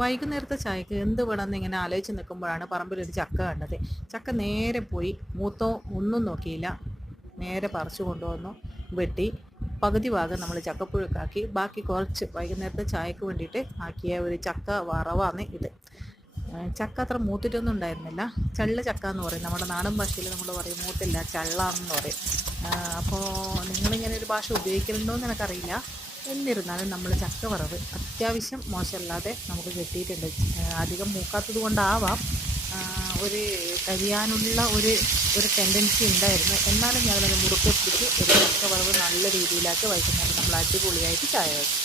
വൈകുന്നേരത്തെ ചായക്ക് എന്ത് വേണമെന്ന് ഇങ്ങനെ ആലോചിച്ച് നിൽക്കുമ്പോഴാണ് പറമ്പിലൊരു ചക്ക കണ്ടത്. ചക്ക നേരെ പോയി മൂത്തോ ഒന്നും നോക്കിയില്ല, നേരെ പറിച്ചു കൊണ്ടുവന്നു, വെട്ടി പകുതി ഭാഗം നമ്മൾ ചക്കപ്പുഴുക്കാക്കി, ബാക്കി കുറച്ച് വൈകുന്നേരത്തെ ചായക്ക് വേണ്ടിയിട്ട് ആക്കിയ ഒരു ചക്ക വറവാണ് ഇത്. ചക്ക അത്ര മൂത്തിട്ടൊന്നും ഉണ്ടായിരുന്നില്ല. ചള്ള ചക്ക എന്ന് പറയും, നമ്മുടെ നാടൻ ഭാഷയിൽ നമ്മൾ പറയും മൂത്തില്ല, ചള്ളാന്ന് പറയും. അപ്പോൾ നിങ്ങളിങ്ങനെ ഒരു ഭാഷ ഉപയോഗിക്കുന്നുണ്ടോ എന്ന് എനിക്കറിയില്ല. എന്നിരുന്നാലും നമ്മൾ ചക്ക വറവ് അത്യാവശ്യം മോശമല്ലാതെ നമുക്ക് കിട്ടിയിട്ടുണ്ട്. അധികം മൂക്കാത്തത് കൊണ്ടാവാം ഒരു കരിയാനുള്ള ഒരു ടെൻഡൻസി ഉണ്ടായിരുന്നു. എന്നാലും ഞങ്ങളത് മുറുക്കെ പിടിച്ച് ഒരു ചക്ക വറവ് നല്ല രീതിയിലാക്കി വൈകുന്നേരം നമ്മൾ അടിപൊളിയായിട്ട് ചായ വെച്ചു.